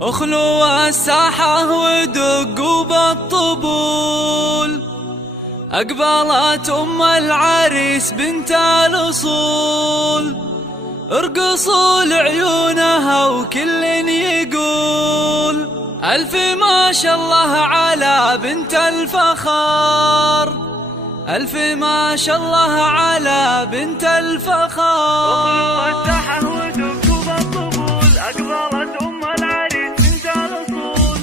اخلوا الساحة ودقوا بالطبول، أقبلت أم العريس بنت الأصول، ارقصوا لعيونها وكل يقول ألف ما شاء الله على بنت الفخار، ألف ما شاء الله على بنت الفخار. اخلوا الساحة ودقوا بالطبول، أقبلت أم العريس بنت الأصول.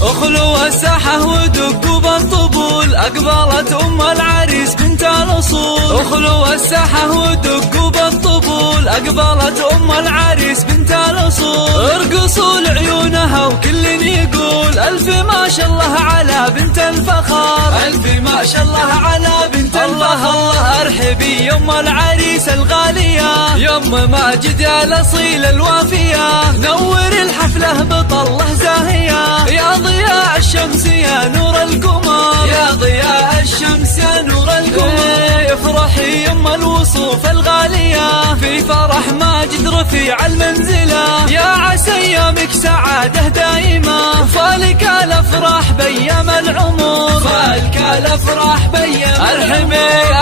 اخلوا الساحة ودقوا بالطبول، أقبلت أم العريس بنت الأصول. اخلوا الساحة ودقوا بالطبول، أقبلت أم العريس بنت الأصول، ارقصوا لعيونها وكل يقول ألف ما شاء الله على بنت الفخار، ألف ما شاء الله على بنت الفخار. الله ارحبي يم العريس الغالية، يم ماجد يا الأصيل الوافية، نور الحفلة بطلة زاهية، يا ضياء الشمس يا نور القمر، يا ضياء الشمس يا نور القمر. افرحي يم الوصوف الغالية، في فرح ماجد رفيع المنزلة، يا عسى ايامك سعادة دائمة، فالك الافراح بيام العمر، فالك الافراح بيام.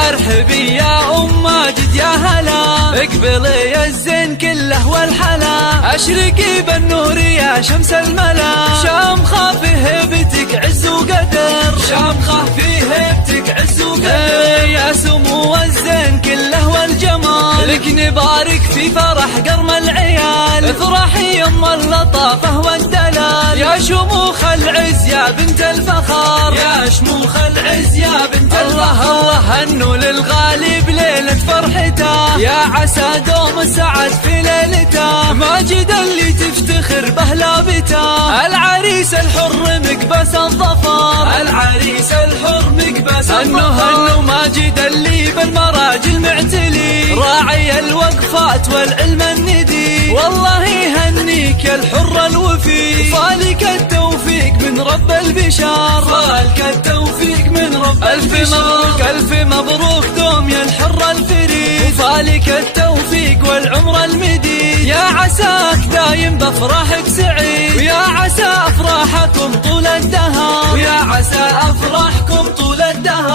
ارحبي يا ام ماجد يا هلا، اقبلي الزين كله والحلا، اشرقي بالنور يا شمس الملا، شامخة في هيبتك عز وقدر، شامخة في هيبتك عز وقدر، يا سمو الزين كله والجمال، لك نبارك في فرح قرم العيال، افرحي يم اللطافة والدلال، يا شموخ العز يا بنت الفخار، يا شموخ العز يا بنت الفخار. الله هنوا للغالب ليلة فرحته، يا عسى دوم السعد في ليلته، ماجد اللي تفتخر به لابته، العريس الحر مقبس الظفر، العريس الحر مقبس الظفر. هنوا ماجد اللي بالمراجل معتلي، راعي الوقفات والعلم الندي، والله يهنيك يا الحر الوفي، فالك التوفيق من رب البشار، فالك التوفيق من رب البشار. ألف مبروك ألف مبروك دوم يا الحر الفريد، فالك التوفيق والعمر المديد، يا عساك دايم بافراحك سعيد، ويا عسى افراحكم طول الدهر، ويا عسى افراحكم طول الدهر.